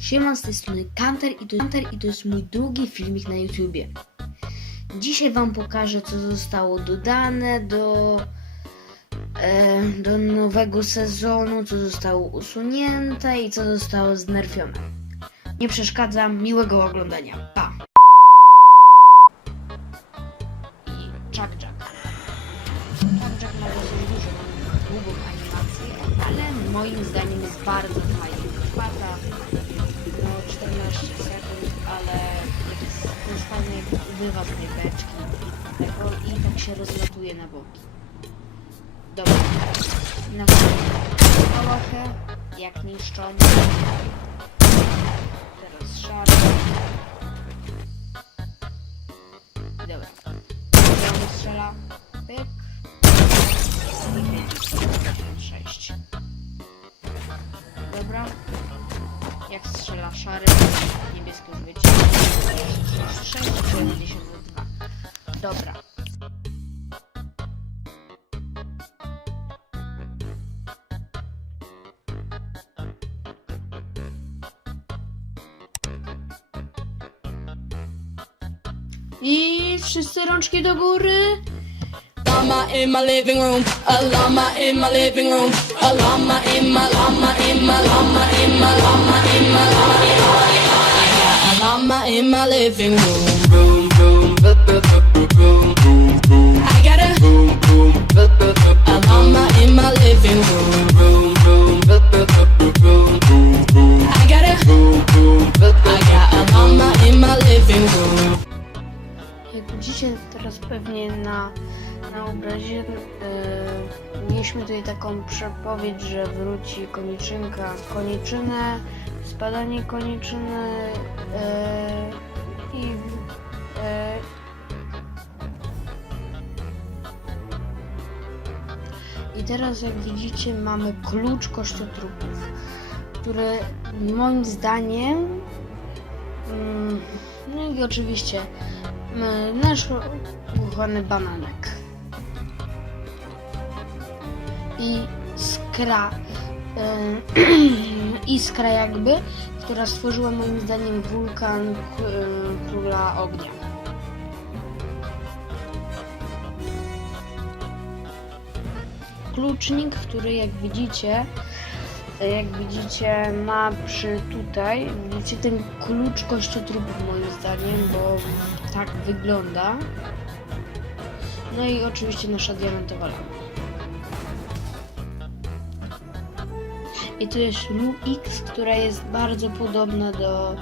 Siema, z tej strony Kanter i to, i to jest mój drugi filmik na YouTubie. Dzisiaj Wam pokażę, co zostało dodane do, e, do nowego sezonu, co zostało usunięte i co zostało znerfione. Nie przeszkadzam, miłego oglądania. Pa! I Chuck Jack. Chuck Jack ma dosyć dużo, długą animację, ale moim zdaniem jest bardzo tej beczki tego, i tak się rozlatuje na boki. Dobra. Na kołachę, jak niszczony. Teraz szary. Dobra. Zielony strzela. Pyk. I 6. Dobra. Jak strzela szary, Dobra. I wszyscy rączki do góry. Llama in my living room, a llama in my living room, a llama in my llama in my llama in my llama in my llama in my llama in my living room, Jak widzicie teraz pewnie na, na obrazie, e, mieliśmy tutaj taką przepowiedź, że wróci koniczynka, koniczynę, spadanie koniczyny e, i e, teraz jak widzicie mamy klucz kościotrupów, który moim zdaniem mm, no i oczywiście m, nasz ukochany bananek. I skra. y, iskra jakby, która stworzyła moim zdaniem wulkan y, króla ognia. Klucznik, który jak widzicie, jak widzicie ma przy tutaj, widzicie ten klucz kościotrupów moim zdaniem, bo tak wygląda. No i oczywiście nasza diamentowa lama. I tu jest X, która jest bardzo podobna do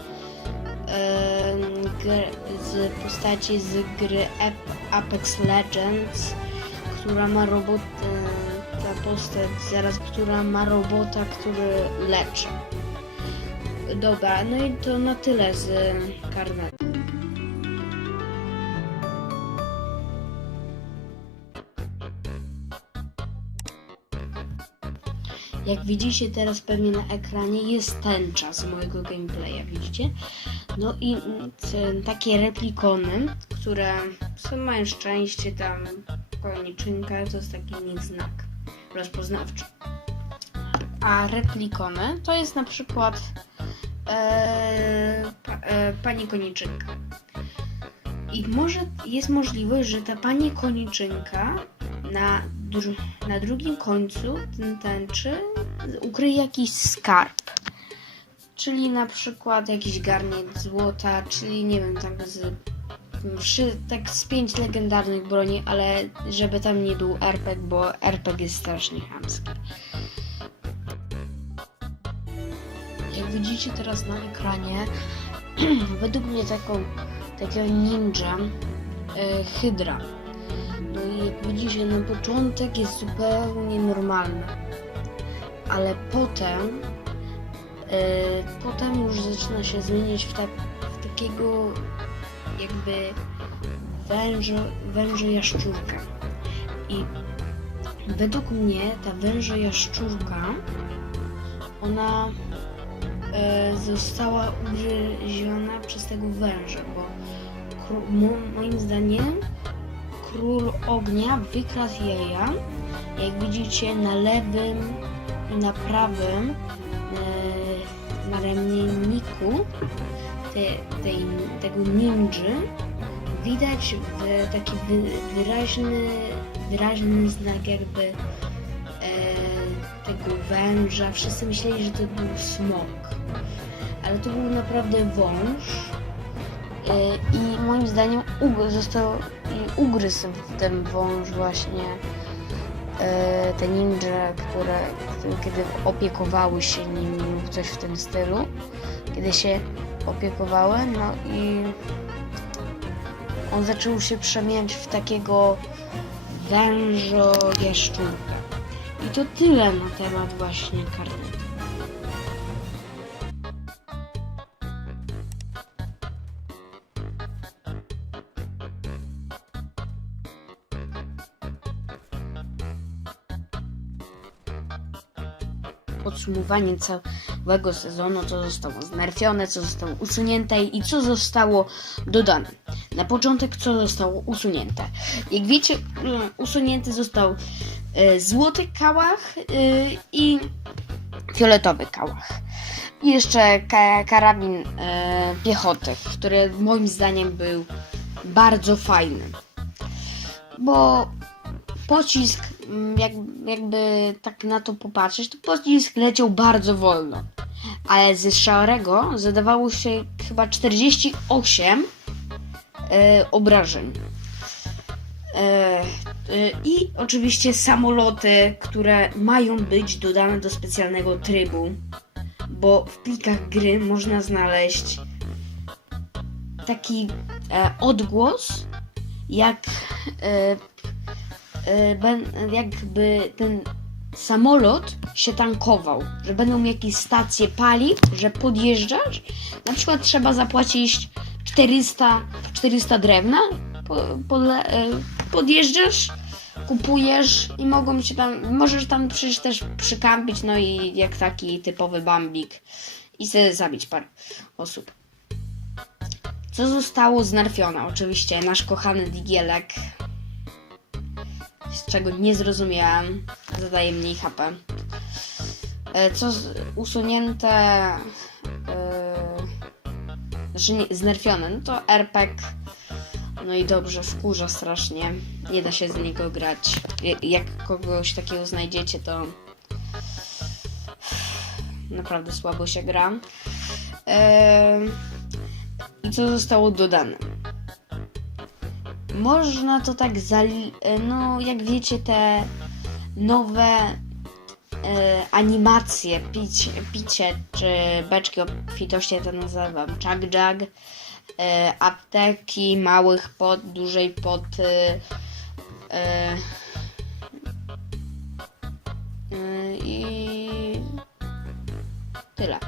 z postaci z gry Ap- Apex Legends, która ma robot, ta postać zaraz, która ma robota, który leczy. Dobra, no i to na tyle z karnetu. Jak widzicie teraz pewnie na ekranie jest tęcza z mojego gameplaya, widzicie? No i takie replikony, które są, mają szczęście tam koniczynka, to jest taki ich znak rozpoznawczy. A replikony to jest na przykład e, pa, e, pani koniczynka. I może jest możliwość, że ta pani koniczynka na, na drugim końcu ten tęczy ukryje jakiś skarb. Czyli na przykład jakiś garniec złota, czyli nie wiem, tak z, trzy, tak z pięć legendarnych broni, ale żeby tam nie był RPG, bo RPG jest strasznie chamski. Jak widzicie teraz na ekranie, według mnie taką, takiego ninja, e, hydra. No i jak widzicie, na początek jest zupełnie normalny, ale potem, e, potem już zaczyna się zmieniać w, tak, w takiego jakby wężo, wężo jaszczurka. I według mnie ta wężo jaszczurka, ona e, została ugryziona przez tego węża, bo kró- mo, moim zdaniem król ognia wykradł jaja. Jak widzicie na lewym i na prawym e, na ramienniku te, tej, tego ninży widać taki wy, wyraźny, wyraźny znak jakby e, tego węża. Wszyscy myśleli, że to był smok, ale to był naprawdę wąż. E, I moim zdaniem ug- został ugryzł ten wąż właśnie e, te ninja, które, kiedy opiekowały się nim coś w tym stylu, kiedy się opiekowały, no i on zaczął się przemieniać w takiego wężo jaszczurka. I to tyle na temat właśnie karnetu. podsumowanie całego sezonu, co zostało znerfione, co zostało usunięte i co zostało dodane. Na początek, co zostało usunięte. Jak wiecie, mm, usunięty został e, złoty kałach e, i fioletowy kałach. I jeszcze ka karabin e, piechoty, który moim zdaniem był bardzo fajny. Bo pocisk, mm, jak, jakby tak na to popatrzeć, to pocisk leciał bardzo wolno. Ale ze szarego zadawało się chyba 48 e, obrażeń. E, e, I oczywiście samoloty, które mają być dodane do specjalnego trybu, bo w plikach gry można znaleźć taki odgłos, jak jakby ten samolot się tankował, że będą jakieś stacje paliw, że podjeżdżasz, na przykład trzeba zapłacić 400, 400 drewna, po, e, podjeżdżasz, kupujesz i mogą się tam, możesz tam przecież też przykampić, no i jak taki typowy bambik i sobie zabić parę osób. Co zostało znerfione? Oczywiście nasz kochany digielek, z czego nie zrozumiałem, zadaje mniej HP. E, Co usunięte, e, znaczy nie, znerfione, no to RPG, no i dobrze, wkurza strasznie, nie da się z niego grać. Je- Jak kogoś takiego znajdziecie, to naprawdę słabo się gra. E, I co zostało dodane? Można to tak zali... No, jak wiecie, te nowe e, animacje, picie, picie czy beczki obfitości, to nazywam Chug Jug, e, apteki małych pot, dużej poty, e, e, i tyle.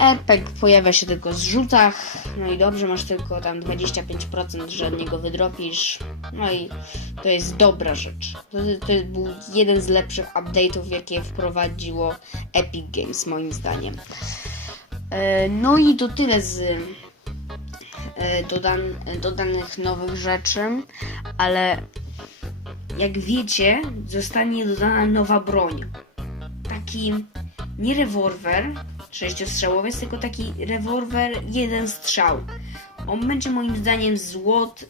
RPG pojawia się tylko w zrzutach, no i dobrze, masz tylko tam 25%, że od niego wydropisz, no i to jest dobra rzecz. To, to był jeden z lepszych update'ów, jakie wprowadziło Epic Games, moim zdaniem. E, No i to tyle z e, dodan, dodanych nowych rzeczy, ale jak wiecie, zostanie dodana nowa broń. Taki nie rewolwer sześciostrzałowiec, tylko taki rewolwer jeden strzał. On będzie moim zdaniem złot.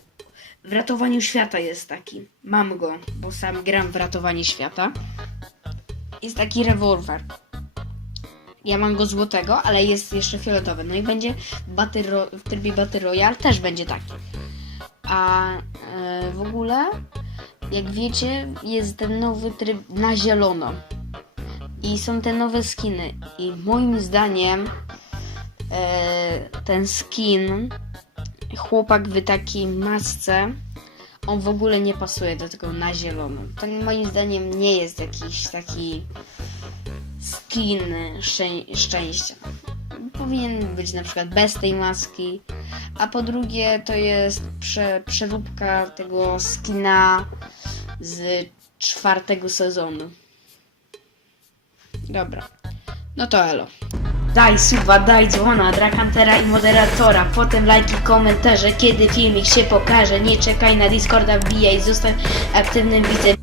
W ratowaniu świata jest taki. Mam go, bo sam gram w ratowanie świata. Jest taki rewolwer. Ja mam go złotego, ale jest jeszcze fioletowy. No i będzie Battle w trybie Battle Royale też będzie taki. A e, w ogóle, jak wiecie, jest ten nowy tryb na zielono i są te nowe skiny. I moim zdaniem e, ten skin, chłopak w takiej masce, on w ogóle nie pasuje do tego na zielono. To moim zdaniem nie jest jakiś taki skin szczę- szczęścia. Powinien być na przykład bez tej maski. A po drugie to jest prze, przeróbka tego skina z czwartego sezonu. Dobra. No to elo. Daj suba, daj dzwona, drakantera i moderatora, potem lajki, komentarze, kiedy filmik się pokaże, nie czekaj na Discorda, wbijaj, zostań aktywnym widzem.